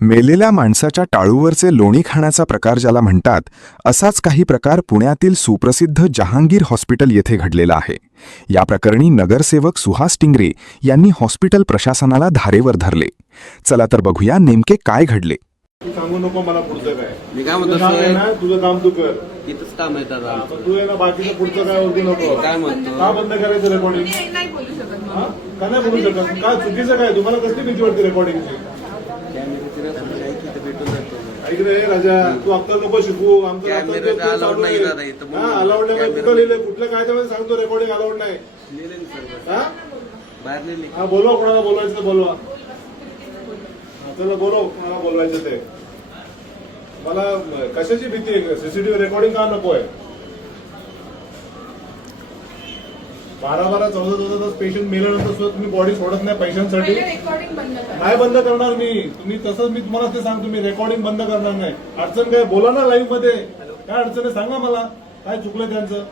मेलेल्या माणसाच्या टाळूवरचे लोणी खाण्याचा प्रकार ज्याला म्हणतात, असाच काही प्रकार पुण्यातील सुप्रसिद्ध जहांगीर हॉस्पिटल येथे घडलेला आहे. या प्रकरणी नगरसेवक सुहास टिंगरे यांनी हॉस्पिटल प्रशासनाला धारेवर धरले. चला तर बघूया नेमके काय घडले. सांगू नको मला पुढचं काय. मी काय म्हणतो तुझं काम आहे ना, तुझं काम तू कर. इथंच काम आहे दादा. पण तू आहे ना बाकीचं पुढचं काय ओळखू नको. काय म्हणतो का बंद करायचं रेकॉर्डिंग? नाही बोलू शकत हा? का नाही बोलू शकत? काय चुकीचं काय? तुम्हाला कसली भीती वाटते रेकॉर्डिंगची? ऐक रे राजा, तू अक्कल नको शिकू. आमचं अलाउड नाही दादा इथं. अलाउड नाही. कुठं लिहिलंय? कुठल्या कायद्यामध्ये सांगतो रेकॉर्डिंग अलाउड नाही? हा बाहेर लिहिली. हा, बोलवा. कोणाला बोलवायचं ते बोलवा. चला बोलव कोणाला बोलवायचं ते. मला कशाची भीती आहे? सीसीटीव्ही रेकॉर्डिंग का नको आहे? 12-14 तास पेशंट मेल्यानंतर सुद्धा तुम्ही बॉडी सोडत नाही पैशांसाठी. रेकॉर्डिंग बंद करा. नाही बंद करणार मी. तुम्ही तसंच मी तुम्हाला ते सांगतो, मी रेकॉर्डिंग बंद करणार नाही. अडचण काय? बोला ना लाईव्ह मध्ये. काय अडचण आहे सांगा मला. काय चुकलं त्यांचं?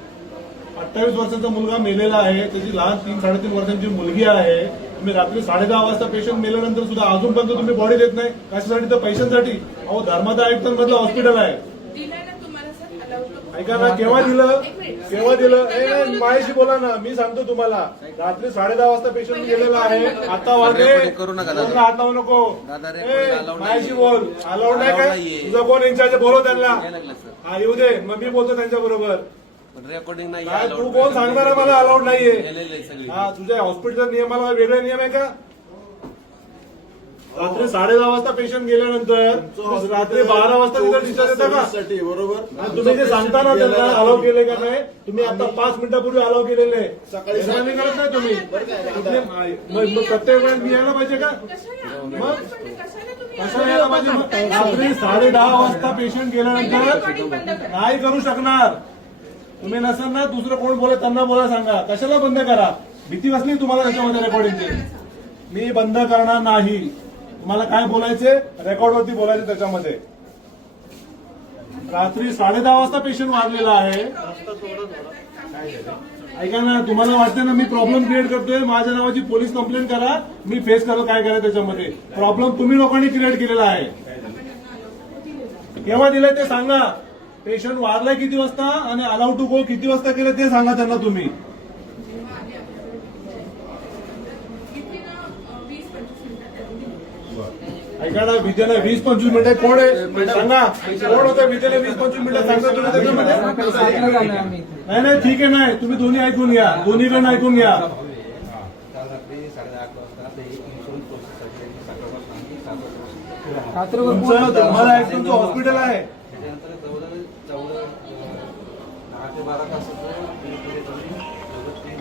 28 वर्षाचा मुलगा मेलेला आहे, त्याची लहान 3-3.5 वर्षांची मुलगी आहे. तुम्ही रात्री 10:30 वाजता पेशंट मेल्यानंतर सुद्धा अजूनपर्यंत तुम्ही बॉडी देत नाही. कशासाठी? तर पैशांसाठी. अहो, धर्मादा आयुक्तांमधलं हॉस्पिटल आहे. दिलंय ना तुम्हाला सर अलाउड. ऐका ना, केव्हा दिलं? केव्हा दिलं? माझ्याशी बोला ना, मी सांगतो तुम्हाला. रात्री 10:30 वाजता पेशंट गेलेला आहे. आता वाजले. करू नका दादा. कोणाला हात लावू नको. दादा, recording allowed माझ्याशी नाहीये. बोल. अलाउड नाही काय? नाहीये. तुझा कोण इन्चार्ज आहे? बोलव त्यांना. काय लागलं सर? हा, येऊ दे. मग मी बोलतो त्यांच्या बरोबर. रेकॉर्डिंग नाही. काय तू कोण सांगणार आहे मला अलाउड नाहीये? सगळी. हा, तुझ्या हॉस्पिटलच्या नियमाला वेगळे नियम आहे का? रात्री 10:30 वाजता पेशंट गेल्यानंतर रात्री 12 वाजता तिथं डिस्चार्ज देता का? बरोबर. तुम्ही जे सांगता ना त्यांना अलाउ केले का नाही? तुम्ही आता 5 मिनिटापूर्वी अलाउ केलेले. सकाळी करत नाही तुम्ही. मग प्रत्येक वेळेस मी यायला पाहिजे का? मग कशाला यायला पाहिजे? मग रात्री 10:30 वाजता पेशंट गेल्यानंतर नाही करू शकणार. तुम्ही नसेल ना, दुसरं कोण बोला त्यांना बोला, सांगा. कशाला बंद करा? भीती बसली तुम्हाला त्याच्यामध्ये रेकॉर्डिंगची? मी बंद करणार नाही. तुम्हाला काय बोलायचे? रेकॉर्डवरती बोलायचे त्याच्यामध्ये. रात्री 10:30 वाजता पेशंट वारलेला आहे. ऐका ना, तुम्हाला वाटतं ना मी प्रॉब्लेम क्रिएट करतोय, माझ्या नावाची पोलीस कंप्लेंट करा, मी फेस करू काय करा त्याच्यामध्ये. प्रॉब्लेम तुम्ही लोकांनी क्रिएट केलेला आहे. केव्हा दिलंय ते सांगा. पेशंट वारलाय किती वाजता आणि अलाउड टू गो किती वाजता केलं ते सांगा त्यांना तुम्ही. ऐका ना, विजेला 20-25 मिनिटं कोण आहे सांगा. कोण होतं विजेला 20-25 मिनिटं सांगता तुम्ही त्याच्यामध्ये? नाही ठीक आहे. नाही, तुम्ही दोन्ही ऐकून घ्या. दोन्हीकडनं ऐकून घ्या. तुमचं तुम्हाला एक तुमचं हॉस्पिटल आहे. 10 ते 12 तासाचं 3,20,000 रुपये.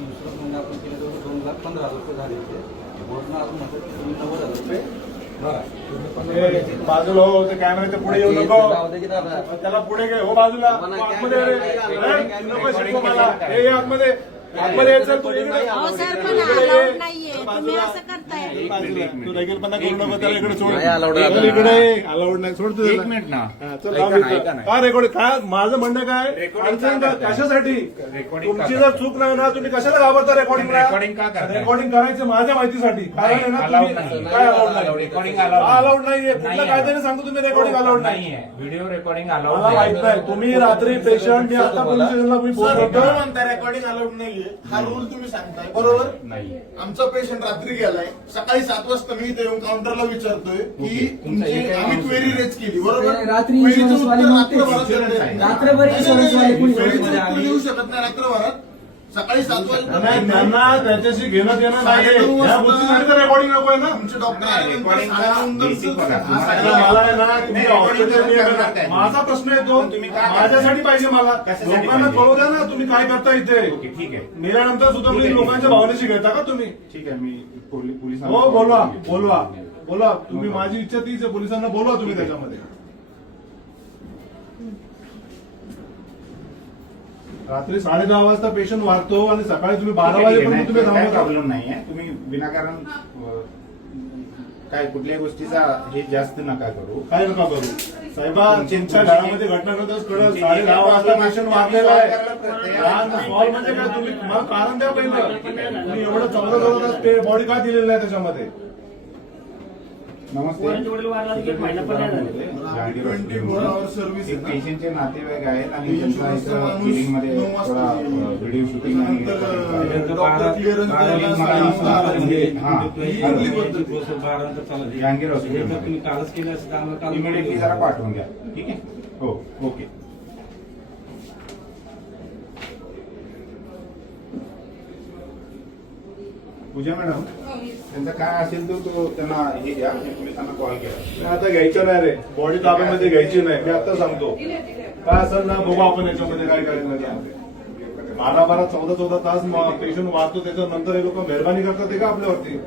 दुसरं महिना आपण केलं तर 2,15,000 रुपये झाले होते. बोर्डनं अजून म्हटलं की तुम्ही 90,000 रुपये बाजूला हो. ते कॅमेऱ्याच्या पुढे येऊ नको. त्याला पुढे घे. हो बाजूला. आतमध्ये नको शिकवू मला. हे आतमध्ये आतमध्ये यायचं. तू इकडे तुम्ही असं करताय. तू रगेलपणा करू नको. त्याला इकडे सोड. नाही allowed आहे. इकडे अलाउड नाही. सोड तू. 1 मिनिट ना. काय रेकॉर्ड? काय माझं म्हणणं काय? कशासाठी? तुमची जर चूक नाही ना, तुम्ही कशाला घाबरता रेकॉर्डिंगला? रेकॉर्डिंग करायचं माझ्या माहितीसाठी. कारण आहे ना, तुम्ही काय अलाउड नाही? अलाउड नाहीये. कुठल्या कायद्याने सांगतो तुम्ही रेकॉर्डिंग अलाउड नाही? व्हिडिओ रेकॉर्डिंग मला माहित नाही. तुम्ही रात्री पेशंट आता पोलीस स्टेशनला मी फोन करतो. रेकॉर्डिंग अलाउड नाहीये हा रूल तुम्ही सांगताय बरोबर नाही. आमचा पेशंट रात्री गेलाय, सकाळी 7 वाजता मी इथे येऊन काउंटरला विचारतोय की तुमची आम्ही क्वेरी रेज केली बरोबर. रात्री क्वेरीचं insurance वाले उत्तर म्हणते, रात्रभरात insurance वाले कोणी क्वेरीचं बोलत उत्तर देऊ शकत नाही रात्रभरात. सकाळी 7 वाजता नाही, त्यांना त्याच्याशी घेणं देणं नाही. या गोष्टीसाठी तर रेकॉर्डिंग नको आहे ना. तुमचे डॉक्टर आल्यानंतर मला आहे ना, तुम्ही हॉस्पिटल नियम आहे. माझा प्रश्न येतो, माझ्यासाठी पाहिजे मला. लोकांना कळू द्या ना तुम्ही काय करता इथे. ठीक आहे. मेल्यानंतर सुद्धा तुम्ही लोकांच्या भावनेशी घेता का तुम्ही? ठीक आहे. मी पोलीस हो, बोलवा. तुम्ही माझी इच्छा तीच आहे. पोलिसांना बोलवा तुम्ही त्याच्यामध्ये. रात्री 10:30 वाजता पेशंट वारतो आणि सकाळी तुम्ही 12 वाजेपर्यंत तुम्ही काय थांबता. प्रॉब्लेम नाहीये. तुम्ही विनाकारण काय कुठल्याही गोष्टीचा हे जास्त नका करू. काय नका करू साहेबा. त्यांच्या घरामध्ये घटना घडतच कळत 10:30 वाजता पेशंट वारलेला आहे. सॉल्व म्हणजे काय? तुम्ही मला कारण द्या पहिलं. तुम्ही एवढं 14 तास बॉडी का दिलेलं नाही त्याच्यामध्ये? नमस्ते पोरांचे वडील वारला तर एक महिना पण नाही झाले. जहांगीर 24 hour service आहे एक ना. पेशंटचे नातेवाईक आहेत आणि ही त्यांचा insurance चा इथं माणूस बिलिंग मध्ये 9 वाजता थोडा येईल. व्हिडिओ शूटिंग आणि त्याच्यानंतर डॉक्टर क्लिअरन्स द्यायला मला सांगितलं आलं म्हणजे. हा ही आपली पद्धत आहे. जहांगीर हे तर हॉस्पिटल तुम्ही कालच केलं असतं आम्हाला काल इमिडिएटली जरा पाठवून द्या ठीक आहे हो ओके पूजा मॅडम हो, yes. त्यांचा काय असेल तो त्यांना हे द्या मी पोलिसांना कॉल केला नाही, आता घ्यायचं नाही रे बॉडी ताब्यामध्ये घ्यायची नाही मी आता सांगतो दिले दिले काय असेल ना बघू आपण याच्यामध्ये काय करायचं ते. 12 14 तास पेशंट वाढतो त्याच्यानंतर हे लोक मेहरबानी करतात ते का आपल्यावरती